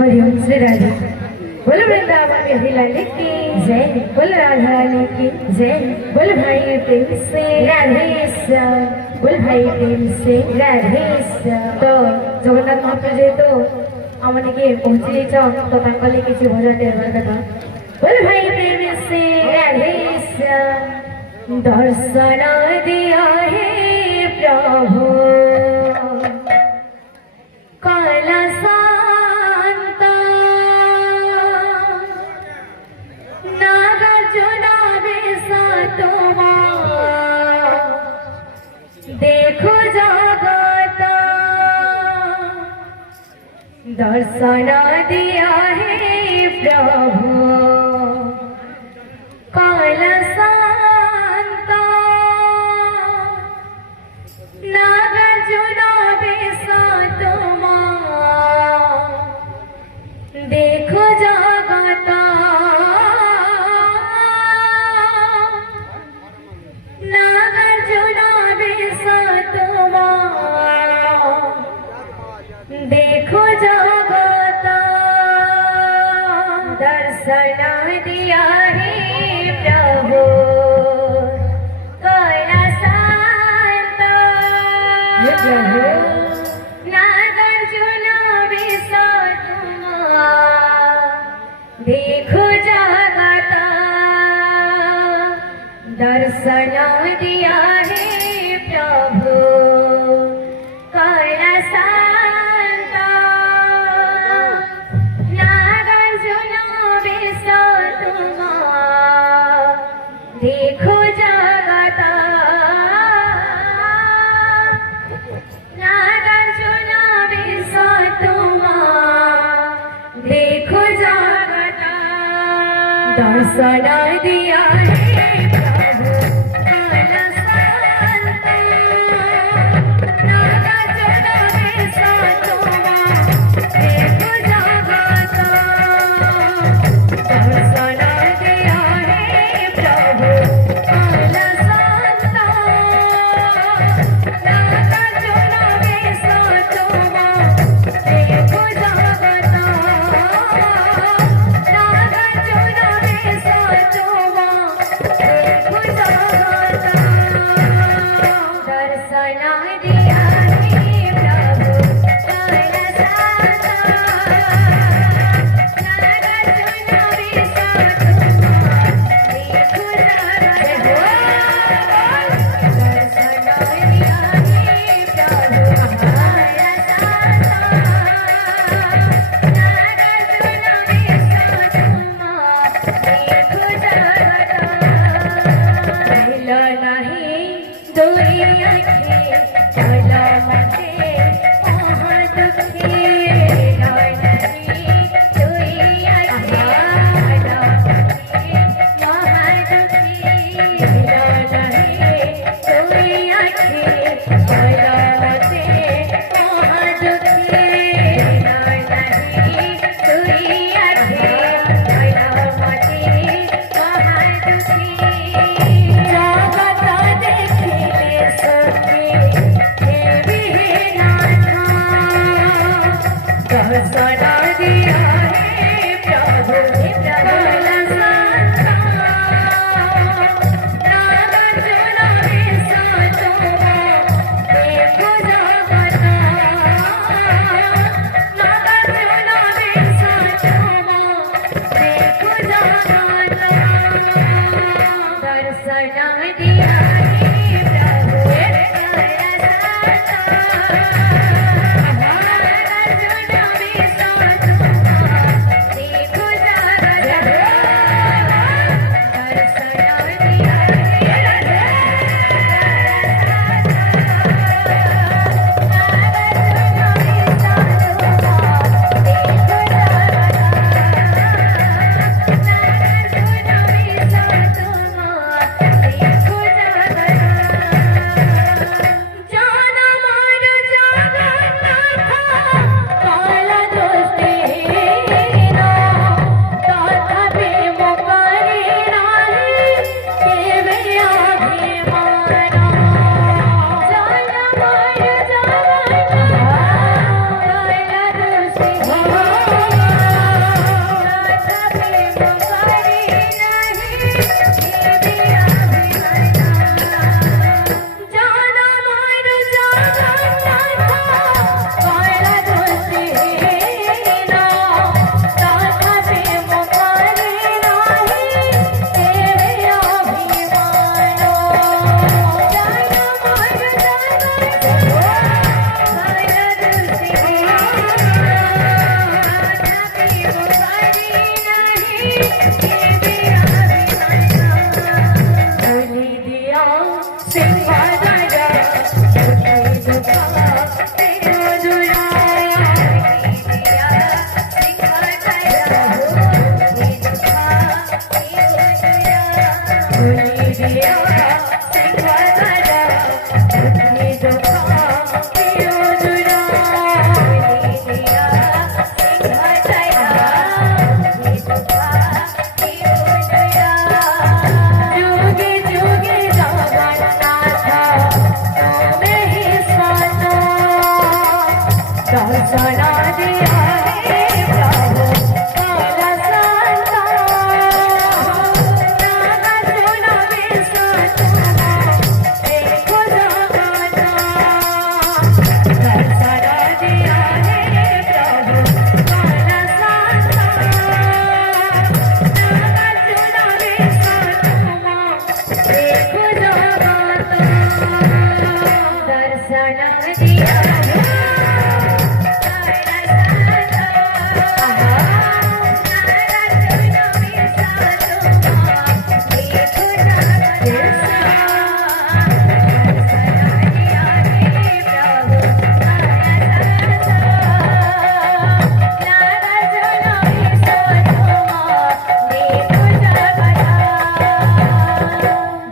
हरिओम श्री राधे बोल वृंदावन बिहारी लाल की जय बोल राधा रानी की जय बोल भाई प्रेम से राधे श्याम बोल भाई प्रेम से राधे श्याम तो जगन्नाथ महाप्रभु जेहेतु आमने के पहुंची जाइछ तो तांकले किछि भजन देबार कथा बोल भाई प्रेम से राधे श्याम दर्शन दिया है प्रभु देखो जगत दर्शन दिया है प्रभु काल शांत नागार्जुन बेसात देखो जगत नागार्जुन देखो जगत दर्शन दिया है प्रभु कैला शांत नागार्जुन बेसात देखो जगत दर्शन दिया है प्रभु कैला शांत नागार्जुन बेसात देखो जगत नागार्जुन बेसात देखो जगत दर्शन दिया है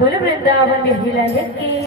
बोलो वृंदावन बिहारी लाल की